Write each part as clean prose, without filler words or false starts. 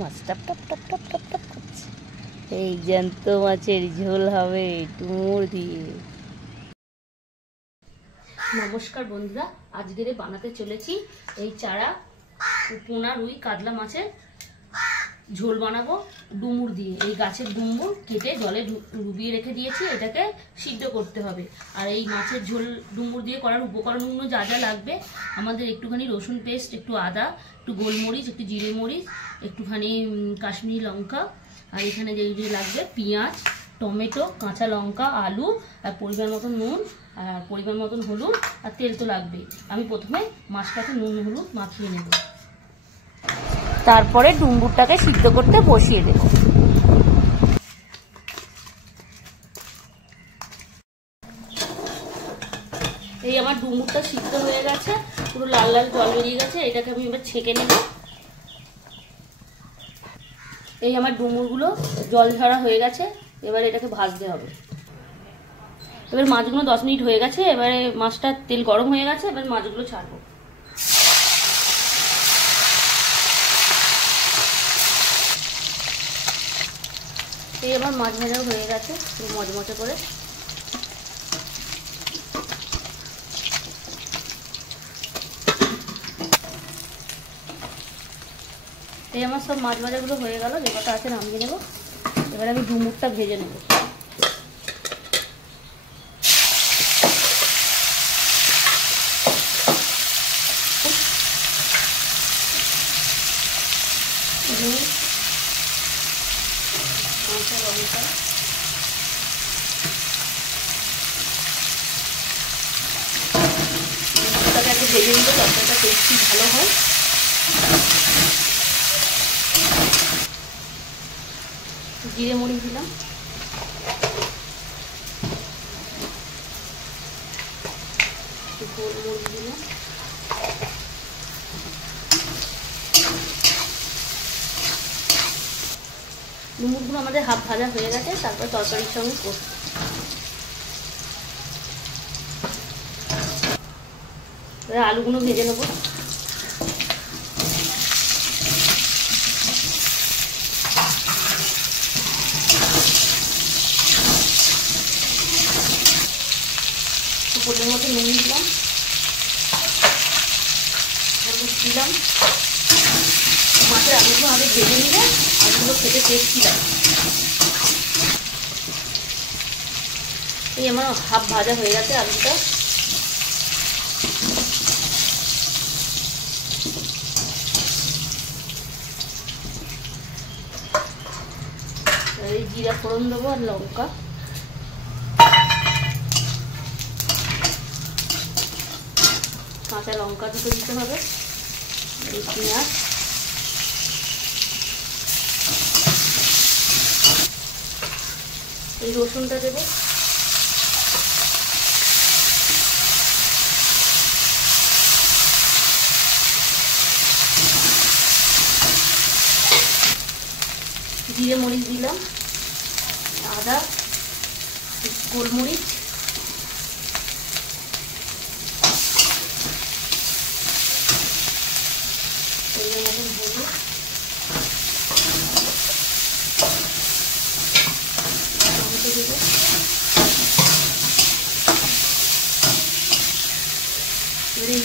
মাছ টপ টপ টপ টপ টপ টপ করছে। এই জ্যান্ত মাছের ঝোল হবে ডুমুর দিয়ে। নমস্কার বন্ধুরা, আজকে বানাতে চলেছি এই চারা পোনা রুই কাতলা মাছের ঝোল বানাবো ডুমুর দিয়ে। এই গাছের ডুমুর কেটে জলে ডুবিয়ে রেখে দিয়েছি, এটাকে সিদ্ধ করতে হবে। আর এই মাছের ঝোল ডুমুর দিয়ে করার উপকরণগুলো যা যা লাগবে, আমাদের একটুখানি রসুন পেস্ট, একটু আদা, একটু গোলমরিচ, একটু জিরে মরিচ, একটুখানি কাশ্মীরি লঙ্কা, আর এখানে যে লাগবে পেঁয়াজ, টমেটো, কাঁচা লঙ্কা, আলু, আর পরিমাণ মতন নুন, আর পরিমাণ মতন হলুদ, আর তেল তো লাগবেই। আমি প্রথমে মাছটাকে নুন হলুদ মাখিয়ে নেব, তারপরে ডুমুরটাকে সিদ্ধ করতে বসিয়ে দেব। এই আমার ডুমুরটা সিদ্ধ হয়ে গেছে, পুরো লাল লাল জল বেরিয়ে গেছে। এটাকে আমি এবার ছেঁকে নেব। এই আমার ডুমুরগুলো জল ঝরা হয়ে গেছে, এবারে এটাকে ভাজতে হবে। এবার মাছগুলো 10 মিনিট হয়ে গেছে, এবারে মাছটা তেল গরম হয়ে গেছে, এবার মাছগুলো ছাড়বো। এই আমার মাছ ভাজাও হয়ে গেছে পুরো মচমচে করে। এই আমার সব মাছ ভাজাগুলো হয়ে গেল, যে কটা আছে নামিয়ে নেব। এবার আমি ডুমুরটা ভেজে নেব। একটু ভেজে নিলে তরকারিটা টেস্টি ভালো হয়। জিরে মরিচ দিলাম, গোলমরিচ দিলাম, ডুমুরগুলো আমাদের হাফ ভাজা হয়ে গেছে, তারপর তরকারির সঙ্গে করব। আলুগুলো ভেজে নেব। পরিমাণ মতো নুন দিলাম, হলুদ দিলাম। মাছের আলুগুলো আগে ভেজে নিলে আলুগুলো খেতে টেস্টি লাগে। এই আমার হাফ ভাজা হয়ে গেছে আলুটা। এই জিরা ফোড়ন দেবো আর লঙ্কা, কাঁচা লঙ্কা দুটো দিতে হবে, এই পেঁয়াজ, এই রসুনটা দেবো, জিরে মরিচ দিলাম, আদা, গোলমরিচ,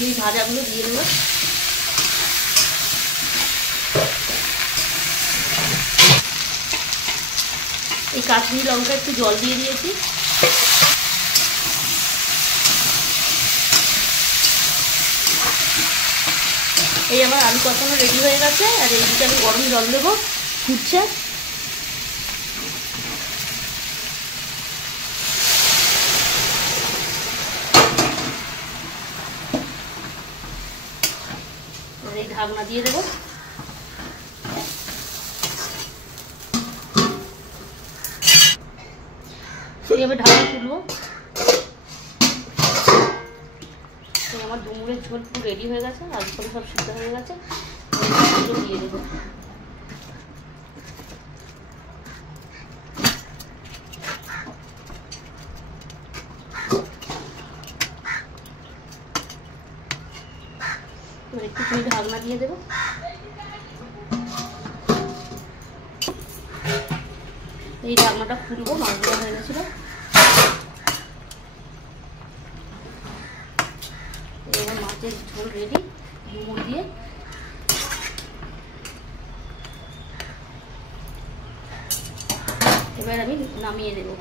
এই ভাজাগুলো দিয়ে দেবো। এই কাশ্মীরি লঙ্কা একটু জল দিয়ে দিয়েছি। এই আমার আলু কষানো রেডি হয়ে গেছে, আর এইদিকে আমি গরম জল দেবো, ফুটছে। এই ঢাকনা দিয়ে দেবো। এইভাবে ঢাকনা তুলবো। আমার ডুমুরের ঝোল পুরো রেডি হয়ে গেছে, আলু করে সব সিদ্ধ হয়ে গেছে, দিয়ে দেবো। একটুখানি ঢাকনা দিয়ে দেবো। এই ঢাকনাটা খুলবো, মাছগুলো হয়ে গেছিল। এবার মাছের ঝোল রেডি ডুমুর দিয়ে। এবার আমি নামিয়ে দেবো।